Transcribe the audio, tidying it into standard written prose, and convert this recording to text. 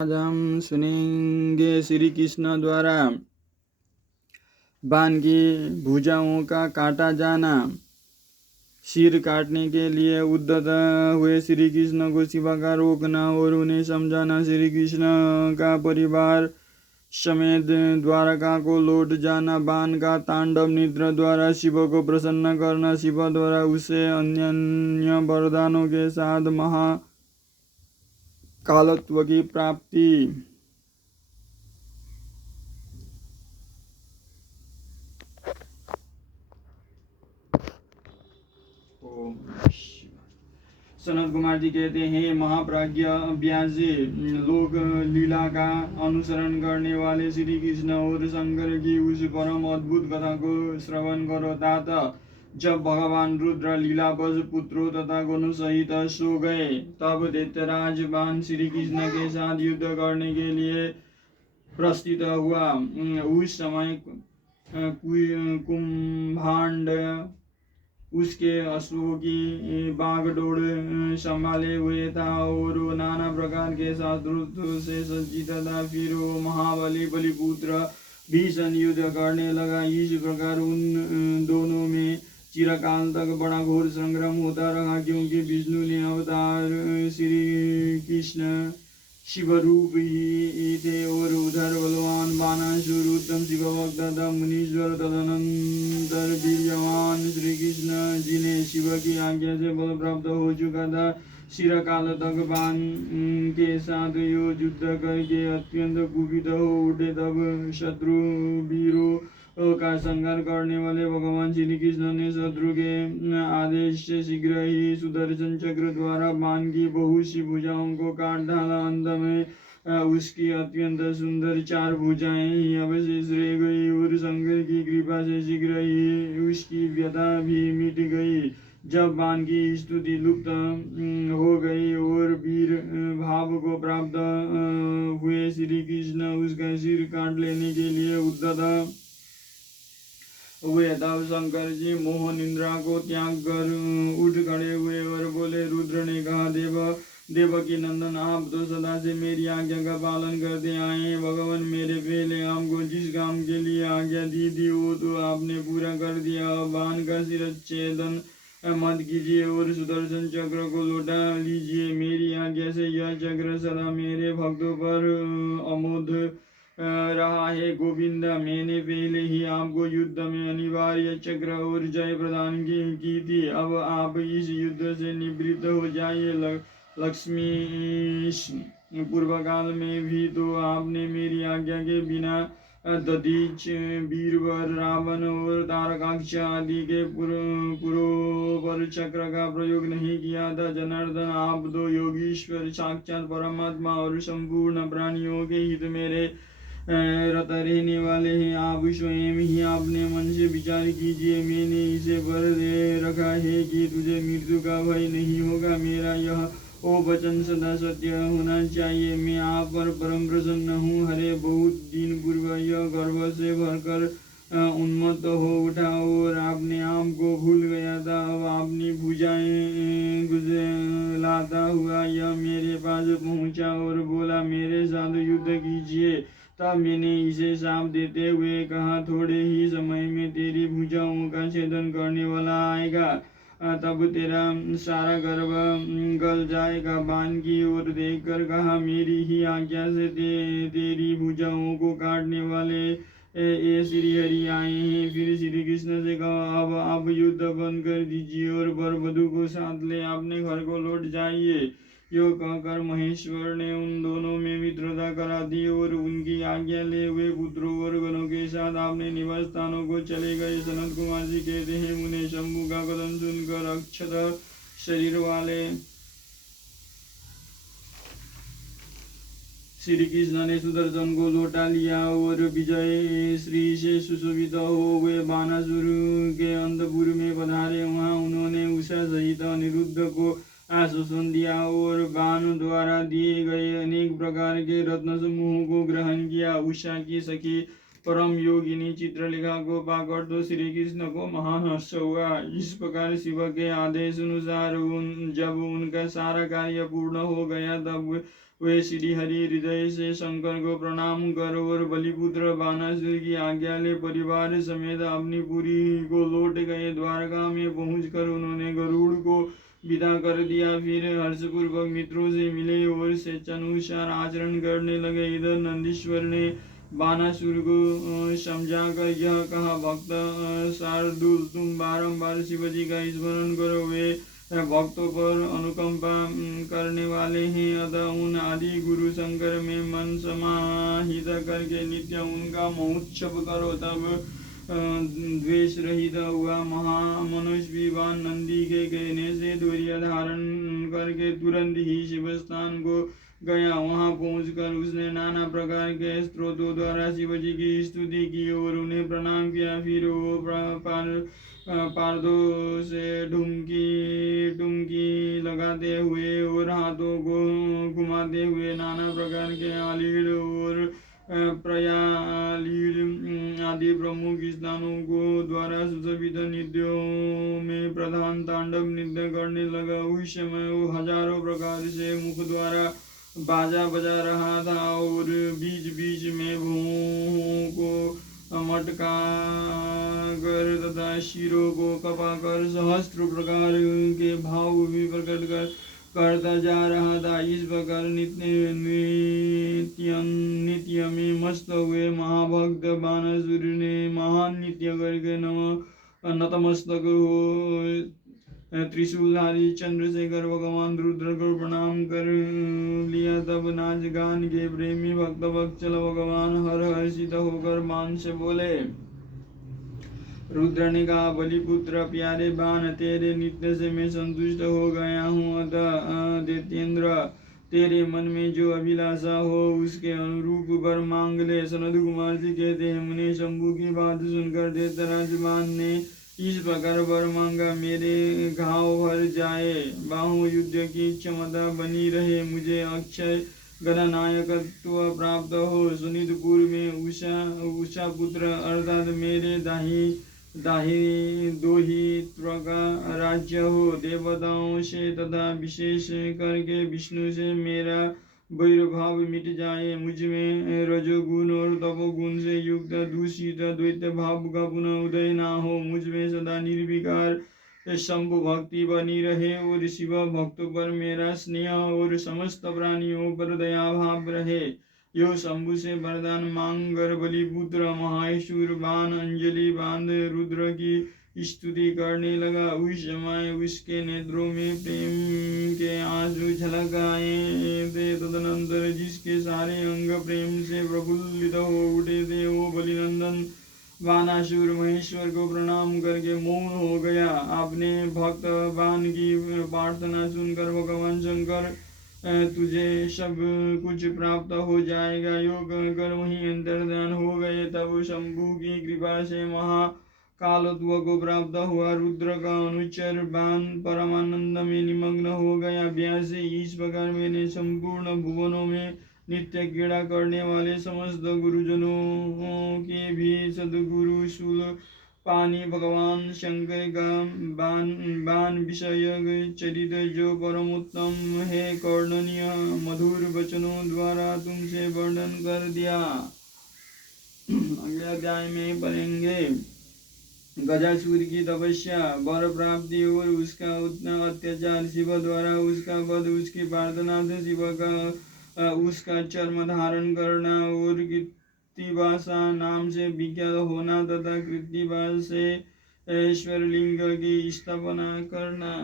आज हम सुनेंगे श्री कृष्ण द्वारा बाण की भुजाओं का काटा जाना। सिर काटने के लिए उद्यत हुए श्री कृष्ण को शिवा का रोकना और उन्हें समझाना। श्री कृष्ण का परिवार समेत द्वारका को लौट जाना। बाण का तांडव निद्रा द्वारा शिव को प्रसन्न करना। शिव द्वारा उसे अन्य वरदानों के साथ महाकालत्व की प्राप्ति। सनत कुमार जी कहते हैं, महाप्राज्ञ व्यास जी, लोक लीला का अनुसरण करने वाले श्री कृष्ण और शंकर की उस परम अद्भुत कथा को श्रवण करो। तात जब भगवान रुद्र लीलावश पुत्रों तथा गणों सहित सो गए, तब दैत्यराज बाण श्री कृष्ण के साथ युद्ध करने के लिए प्रस्थित हुआ। उस समय कुंभांड उसके अश्वों की बागडोर संभाले हुए था और वो नाना प्रकार के शस्त्रों से सज्जित था। फिर वो महाबली बलिपुत्र भीषण युद्ध करने लगा। इस प्रकार उन दोनों में चिरकाल तक बड़ा घोर संग्राम होता रहा, क्योंकि विष्णु ने अवतार श्री कृष्ण शिवरूप ही थे और उधर बलवान बाणासुर उत्तम शिव भक्त तथा मुनीश्वर तदनंतर वीर्यवान श्री कृष्ण जी ने शिव की आज्ञा से बल प्राप्त हो चुका था। चिरकाल तक बाण के साथ यो युद्ध करके अत्यंत कुपित हो उठे। तब शत्रु वीरों का संहार करने वाले भगवान श्री कृष्ण ने शत्रु के आदेश से शीघ्र ही सुदर्शन चक्र द्वारा बाण की बहुत सी भुजाओं को काट डाला। अंत में उसकी अत्यंत सुंदर 4 भुजाएं ही अवशेष रह गई और शंकर की कृपा से शीघ्र ही उसकी व्यथा भी मिट गई। जब बाण की स्तुति लुप्त हो गई और वीर भाव को प्राप्त हुए श्री कृष्ण उसका सिर काट लेने के लिए उद्यत हुए। तब शंकर जी मोह निद्रा को त्याग कर उठ खड़े हुए और बोले। रुद्र ने कहा, देवकी नंदन, आप तो सदा से मेरी आज्ञा का पालन करते आए हैं। भगवान, मेरे पहले आपको जिस काम के लिए आज्ञा दी थी वो तो आपने पूरा कर दिया। अब बाण का शिरच्छेदन मत कीजिए और सुदर्शन चक्र को लौटा लीजिए। मेरी आज्ञा से यह चक्र सदा मेरे भक्तों पर अमोघ रहा है। गोविंद, मैंने पहले ही आपको युद्ध में अनिवार्य चक्र और जय प्रदान की थी। अब आप इस युद्ध से निवृत्त हो जाइए। लक्ष्मी पूर्व काल में भी तो आपने मेरी आज्ञा के बिना दधीच, वीरवर, रावण और तारकाक्ष आदि के पुरों पर चक्र का प्रयोग नहीं किया था। जनार्दन, आप तो योगीश्वर, साक्षात परमात्मा और संपूर्ण प्राणियों के हित मेरे रत रहने वाले हैं। आप स्वयं ही अपने मन से विचार कीजिए। मैंने इसे वर दे रखा है कि तुझे मृत्यु का भय नहीं होगा। मेरा यह ओ वचन सदा सत्य होना चाहिए। मैं आप पर परम प्रसन्न हूँ। हरे, बहुत दिन पूर्व यह गर्व से भरकर उन्मत्त हो उठा और आपने आम को भूल गया था। अब अपनी भुजाएं गुजलाता हुआ यह मेरे पास पहुंचा और बोला, मेरे साथ युद्ध कीजिए। तब मैंने इसे शाप देते हुए कहा, थोड़े ही समय में तेरी भुजाओं का छेदन करने वाला आएगा। तब तेरा सारा गर्व गल जाएगा। बाण की ओर देखकर कहा, मेरी ही आज्ञा से तेरी भुजाओं को काटने वाले ये श्री हरि आए हैं। फिर श्री कृष्ण से कहा, अब आप युद्ध बंद कर दीजिए और वर वधु को साथ ले अपने घर को लौट जाइए। यो कहकर महेश्वर ने उन दोनों में मित्रता करा दी और उनकी आज्ञा ले हुए पुत्रों और गणों के साथ अपने निवास स्थानों को चले गए। सनत कुमार जी कहते हैं, उन्हें शंभु का कथन सुनकर अक्षत शरीर वाले श्री कृष्ण ने सुदर्शन को लौटा लिया और विजय श्री से सुशोभित हो गए बाणासुर के अंतपुर में पधारे। वहां उन्होंने उषा सहित अनिरुद्ध को आश्वासन दिया और बाण द्वारा दिए गए अनेक प्रकार के रत्न समूहों को ग्रहण किया। उषा की सखी परम योगिनी चित्रलेखा को पाकर तो श्री कृष्ण को महान हर्ष हुआ। इस प्रकार शिव के आदेश अनुसार जब उनका सारा कार्य पूर्ण हो गया तब वे श्री हरि हृदय से शंकर को प्रणाम कर और बलिपुत्र बानासुर की आज्ञा ले परिवार समेत अपनी पुरी को लौट गए। द्वारका में पहुंचकर उन्होंने गरुड़ को विदा कर दिया। फिर हर्षपूर्वक मित्रों से मिले और स्वेच्छानुसार आचरण करने लगे। इधर नंदीश्वर ने बानासुर को समझाकर यह कहा, भक्त शार्दुल, तुम बारंबार शिवजी का स्मरण करो, वे भक्तों पर अनुकंपा करने वाले हैं। अतः उन आदि गुरु शंकर में मन समाहित करके नित्य उनका महोत्सव करो। तब द्वेष रहित हुआ महामनुष्यवान नंदी के कहने से धैर्य धारण करके तुरंत ही शिवस्थान को गया। वहां पहुंचकर उसने नाना प्रकार के स्त्रोतों द्वारा शिवजी की स्तुति की और उन्हें प्रणाम किया। फिर वो पार्दों से डुमकी लगाते हुए और हाथों को घुमाते हुए नाना प्रकार के आलीढ़ और प्रयालीढ़ आदि प्रमुख स्थानों को द्वारा सुशोभित नृत्यों में प्रधान तांडव नृत्य करने लगा। उस समय वो हजारों प्रकार से मुख द्वारा बाजा बजा रहा था और बीच बीच में भौहों को मटका कर तथा शिरों को कपाकर सहस्त्र प्रकार के भाव भी प्रकट करता जा रहा था। इस प्रकार नित्य में मस्त हुए महाभक्त बानासुर ने महान नृत्य करके नतमस्तक हो त्रिशूलधारी चंद्रशेखर भगवान रुद्र को प्रणाम कर लिया। तब नाच गान के प्रेमी भक्त वत्सल भगवान हर हर्षित होकर बाण से बोले। रुद्र ने कहा, बलिपुत्र प्यारे बाण, तेरे नृत्य से मैं संतुष्ट हो गया हूँ। अतः दैत्येंद्र, तेरे मन में जो अभिलाषा हो उसके अनुरूप वर मांग ले। सनद कुमार जी कहते हैं, मुने शंभु की बात सुनकर दैत्यराज बाण ने इस प्रकार वर मांगा, मेरे घाव भर जाए, बाहु युद्ध की क्षमता बनी रहे, मुझे अक्षय गणनायकत्व प्राप्त हो, सुनीतपुर में उषा पुत्र अर्थात मेरे दोहित्र का राज्य हो, देवताओं से तथा विशेष करके विष्णु से मेरा वैरभाव मिट जाए, मुझ में रजोगुण और तपोगुण से युक्त दूषित द्वैत भाव का पुनः उदय ना हो, मुझ में सदा निर्विकार शंभु भक्ति बनी रहे और शिव भक्तों पर मेरा स्नेह और समस्त प्राणियों पर दया भाव रहे। यो शंभु से वरदान मांग कर बलिपुत्र महाशूर बाण अंजलि बांध रुद्र की स्तुति करने लगा। उस समय उसके नेत्रों में प्रेम के आंसू झलक आए थे। तदनंतर जिसके सारे अंग प्रेम से प्रफुल्लित हो उठे थे, वो बलिनंदन बानासुर महेश्वर को प्रणाम करके मौन हो गया। आपने भक्त बाण की प्रार्थना सुनकर भगवान शंकर, तुझे सब कुछ प्राप्त हो जाएगा, योग कर वहीं अंतर्ध्यान हो गए। तब शंभु की कृपा से महाकालत्व को प्राप्त हुआ। रुद्र का अनुचर बाण परमानंद में निमग्न हो गया। व्यास, इस प्रकार मैंने संपूर्ण भुवनों में नित्य क्रीड़ा करने वाले समस्त गुरुजनों के भी सदगुरु शूल पानी भगवान शंकर का बाण विषय चरित जो परमोत्तम है, कर्णनीय मधुर वचनों द्वारा तुमसे वर्णन कर दिया। अगले अध्याय में पढ़ेंगे गजासुर की तपस्या, वर प्राप्ति और उसका अत्याचार, शिव द्वारा उसका वध, उसकी प्रार्थना से शिव का उसका चर्म धारण करना और कृत्तिवासा नाम से विख्यात होना तथा कृत्तिवास से ईश्वरलिंग की स्थापना करना।